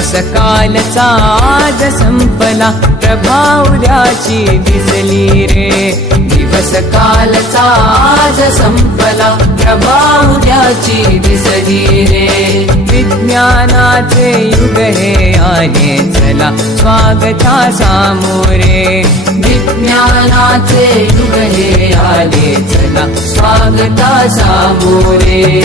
दिवस कालचा आज संपला. प्रभावल्याची दिसली रे. दिवस कालचा आज संपला. प्रभावल्याची दिसली रे. विज्ञानाचे युग हे आले चला. स्वागता सामोरे विज्ञानाचे युग हे आले चला. स्वागता सामोरे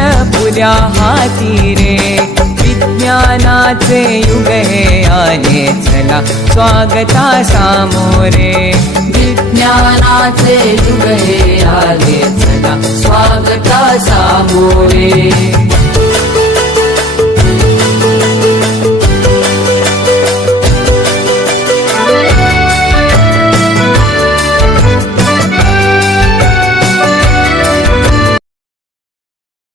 रे विज्ञानाचे युग आले चला. स्वागता सामोरे. विज्ञानाचे युग आले चला. स्वागता सामोरे